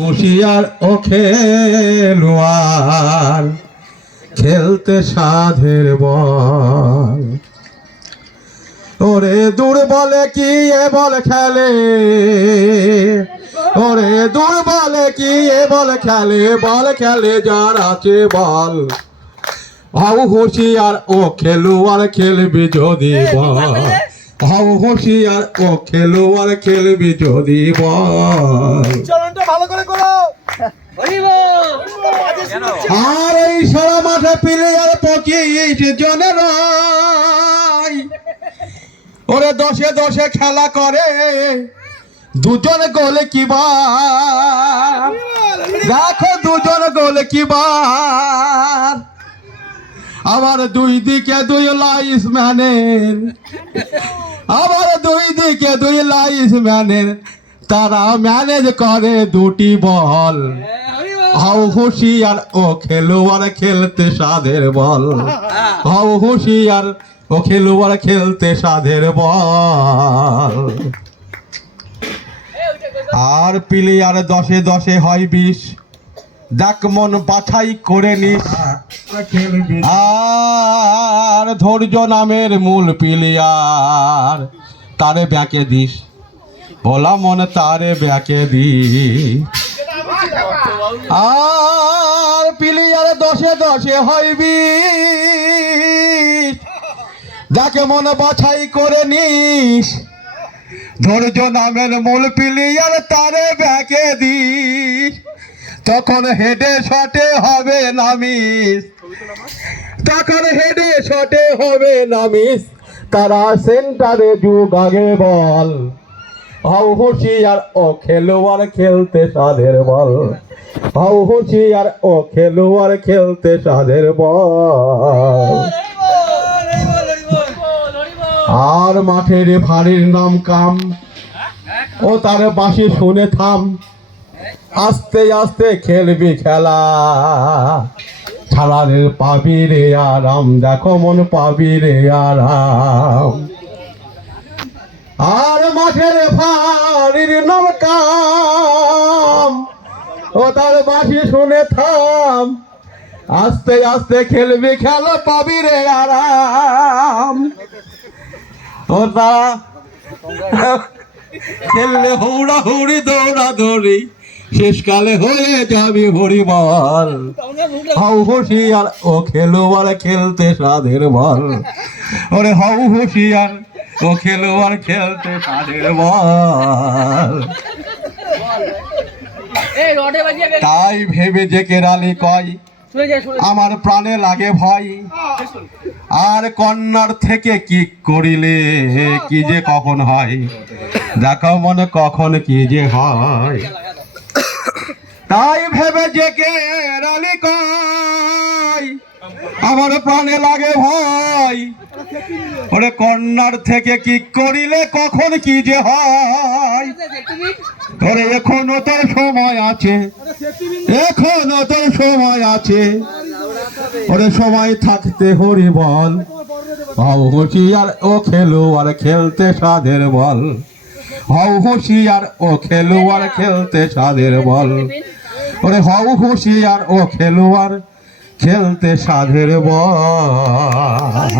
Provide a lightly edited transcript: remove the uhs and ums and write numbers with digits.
হুঁশিয়ার ও খেলোয়াড় খেলতে সাধের বল। ওরে দূর বলে কি এ বল খেলে, ওরে দূর বলে কি এ বল খেলে, বল খেলে যার আছে বল। হাউ হুঁশিয়ার ও খেলোয়াড় খেলবি যদি বল, হাউ হুঁশিয়ার ও খেলোয়াড় খেলবি যদি বল। আর এই সারা মাঠে প্লেয়ার 25 জনের, ওরে 10-10 খেলা করে, দুজন গোলে কিবার, দেখো দুজন গোলে কিবার। আবার দুই দিকে দুই লাইসম্যানের, আবার দুই দিকে দুই লাইসম্যানের, তারা ম্যানেজ করে দুটি বল। হাউ হুঁশিয়ার ও খেলোয়াড় খেলতে সাধের বল, হাউ হুঁশিয়ার ও খেলোয়াড় খেলতে সাধের বল। আর প্লেয়ার 10-10 হয় 20, দেখ মন বাছাই করে নিস। আর ধৈর্য নামের মূল প্লেয়ার, তারে ব্যাকে দিস, ভোলা মনে তারে ব্যাকে দিস। আর প্লেয়ার 10-10 হয় 20, যাকে মনে বাছাই করে নিস, ধৈর্য নামের মূল প্লেয়ার তারে ব্যাকে দিস। তখন হেডে শটে হবে না মিস, তখন হেডে শটে হবে না মিস, তারা সেন্টারে যুগ আগে বল। হাউ হুঁশিয়ার ও খেলোয়াড় খেলতে সাধের বল, হাউ হুঁশিয়ার ও খেলোয়াড় খেলতে সাধের বল। আর মাঠের ভারীর নাম কাম, ও তার বাঁশি শুনে থাম, আস্তে আস্তে খেলবি খেলা, ছাড়ারে পাবি রে আরাম, দেখো মন পাবি রে আরাম। আর মাঠের ভারীর নাম কাম, ও তার বাঁশি শুনে থাম, আস্তে আস্তে খেলবি খেলা, পাবি রে আরাম। ও তারা খেললে হৌড়া হৌড়ি দৌড়া দৌড়ি, শেষকালে হয়ে যাবি হরিবল। হাউ হুঁশিয়ার ও খেলোয়াড় খেলতে সাধের বল, ওরে হাউ হুঁশিয়ার ও খেলোয়াড় খেলতে সাধের বল। তাই ভেবে যে কেরালি কয়, আমার প্রাণে লাগে ভয়, আর কন্যার থেকে কি করিলে কি যে কখন হয়, দেখো মনে কখন কি যে হয়। তাই ভেবে যে কেরালি কয়, আমার প্রাণে লাগে ভয়, ওরে কন্যার থেকে কি করিলে কখন কি যে হয়। ওরে এখনো তোর সময় আছে, এখনো তোর সময় আছে, ওরে সময় থাকতে হরি বল। হাউ হুঁশিয়ার ও খেলোয়াড় খেলতে সাধের বল, হাউ হুঁশিয়ার ও খেলোয়াড় খেলতে সাধের বল, ওরে হাউ হুঁশিয়ার ও খেলোয়াড় খেলতে সাধের বল।